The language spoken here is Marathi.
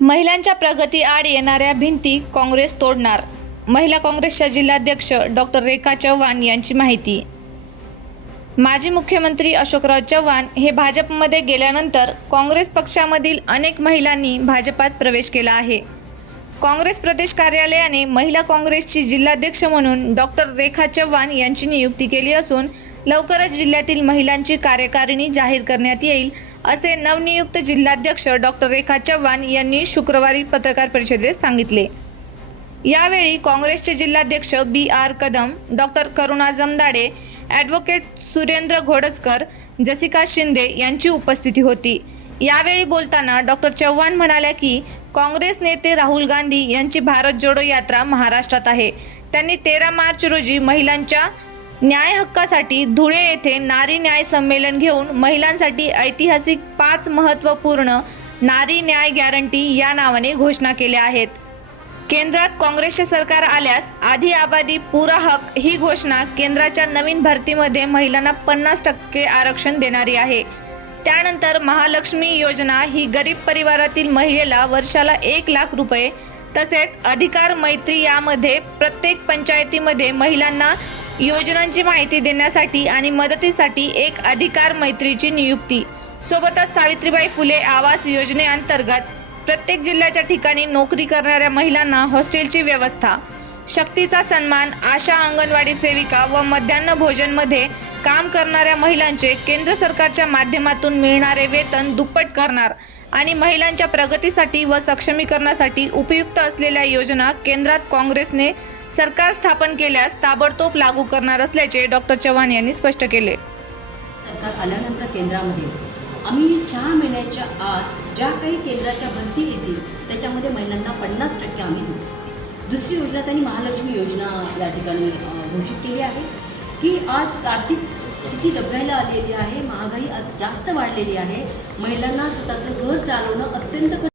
महिलांच्या प्रगती आड येणाऱ्या भिंती काँग्रेस तोडणार. महिला काँग्रेसच्या जिल्हाध्यक्ष डॉक्टर रेखा चव्हाण यांची माहिती. माजी मुख्यमंत्री अशोकराव चव्हाण हे भाजपमध्ये गेल्यानंतर काँग्रेस पक्षामधील अनेक महिलांनी भाजपात प्रवेश केला आहे. काँग्रेस प्रदेश कार्यालयाने महिला काँग्रेसची जिल्हाध्यक्ष म्हणून डॉक्टर रेखा चव्हाण यांची नियुक्ती केली असून लवकरच जिल्ह्यातील महिलांची कार्यकारिणी जाहीर करण्यात येईल असे नवनियुक्त जिल्हाध्यक्ष डॉक्टर रेखा चव्हाण यांनी शुक्रवारी पत्रकार परिषदेत सांगितले. यावेळी काँग्रेसचे जिल्हाध्यक्ष B R Kadam doctor Karuna Jamdade advocate Surendra Ghodajkar Jessica Shinde यांची उपस्थिती होती. यावेळी बोलताना डॉक्टर चव्हाण म्हणाल्या की काँग्रेस नेते राहुल गांधी यांची भारत जोडो यात्रा महाराष्ट्रात आहे. त्यांनी तेरा मार्च रोजी महिलांच्या न्याय हक्कासाठी धुळे येथे नारी न्याय संमेलन घेऊन महिलांसाठी ऐतिहासिक पाच महत्त्वपूर्ण नारी न्याय गॅरंटी या नावाने घोषणा केल्या आहेत. केंद्रात काँग्रेसचे सरकार आल्यास आधी आबादी पुरा हक ही घोषणा केंद्राच्या नवीन भरतीमध्ये महिलांना पन्नास टक्के आरक्षण देणारी आहे. त्यानंतर महालक्ष्मी योजना ही गरीब परिवारातील महिलेला वर्षाला एक लाख रुपये तसेच अधिकार मैत्री यामध्ये प्रत्येक पंचायतीमध्ये महिलांना योजनांची माहिती देण्यासाठी आणि मदतीसाठी एक अधिकार मैत्रीची नियुक्ती. सोबतच सावित्रीबाई फुले आवास योजनेअंतर्गत प्रत्येक जिल्ह्याच्या ठिकाणी नोकरी करणाऱ्या महिलांना हॉस्टेलची व्यवस्था शक्तीचा सन्मान आशा अंगणवाडी सेविका व मध्यान्ह भोजनमध्ये काम करणाऱ्या महिलांचे केंद्र सरकारच्या माध्यमातून मिळणारे वेतन दुप्पट करणार आणि महिलांच्या प्रगतीसाठी व सक्षमीकरणासाठी उपयुक्त असलेल्या योजना केंद्रात काँग्रेसने सरकार स्थापन केल्यास ताबडतोब लागू करणार असल्याचे डॉक्टर चव्हाण यांनी स्पष्ट केले. सरकार आल्यानंतर केंद्रामध्ये आम्ही सहा महिन्याच्या आत ज्या काही केंद्राच्या भरती येतील त्याच्यामध्ये महिलांना पन्नास टक्के आम्ही देऊ. दुसरी योजना त्यांनी महालक्ष्मी योजना या ठिकाणी घोषित केली आहे की आज आर्थिक स्थिती डबघायला आलेली आहे महागाई जास्त वाढलेली आहे महिलांना स्वतःचं घर चालवणं अत्यंत